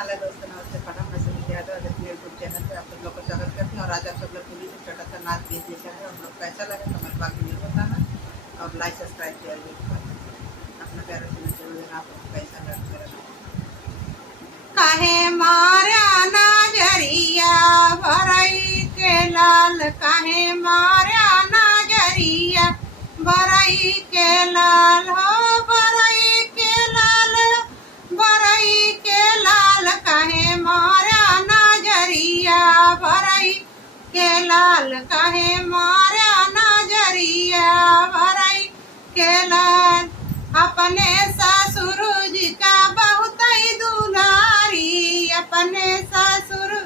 Hello दोस्तों, नमस्ते प्रणाम। मैं सुनील यादव अपने यूट्यूब चैनल पे आप सब लोग को स्वागत करते हैं। और आज आप सब लोग के लिए एक छोटा सा नाच गीत लेकर है। हम लोग कैसा लगे कमेंट बॉक्स में जरूर बताना और लाइक सब्सक्राइब शेयर जरूर करना। अपना प्यारा सुनना जरूर देना। आप लोग कैसा लगे मेरा काहे मारा नजरिया भरई के लाल, काहे मारा नजरिया भरई के लाल हो, भरई के लाल, भरई के लाल, काहे मारा नजरिया भरई के लाल, काहे मारा नजरिया भरई के लाल। अपने ससुर जी का बहुत ही दुलारी, अपने ससुर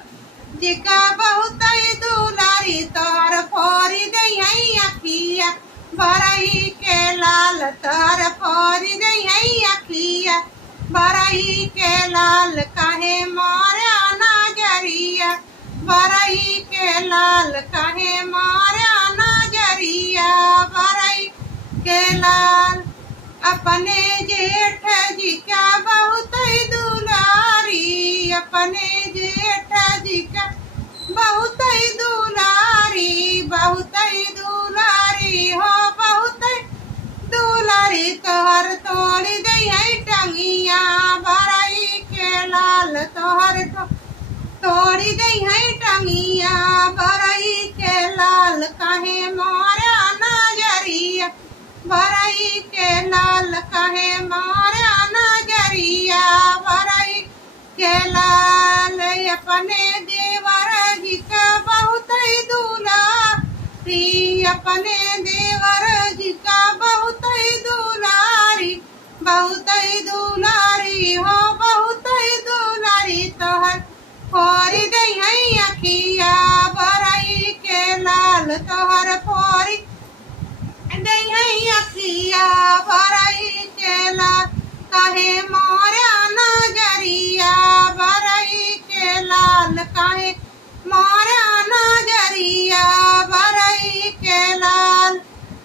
जी का बहुत ही दुलारी, तोहर फोरी दई अखिया भरई के लाल, तोहर फोरी दई अखिया भरई के लाल, काहे मारा नजरिया भरई के लाल, काहे मारा नजरिया भरई के लाल। अपने जेठ जी का बहुत ही दुलारी, अपने जेठ जी का बहुत ही दुलारी, बहुत ही दुलारी हो, बहुत ही दुलारी, तोहर तोड़ी दई है टंगिया भरई के लाल, तोहर तोड़ी दई है टंगिया भरई के लाल, काहे मारा नजरिया भरई के लाल, काहे मारा नजरिया भरई के लाल। अपने देवर जी का बहुत ही दुलारी, अपने देवर जी का बहुत ही दुलारी, बहुत ही दुलारी हो, बहुत ही दुलारी, तोहर फोरी दई है अखिया भरई के लाल, तोहर फोरी दई अखिया भरई के लाल, काहे मारा नजरिया भरई के लाल, काहे मारा नजरिया भरई के लाल।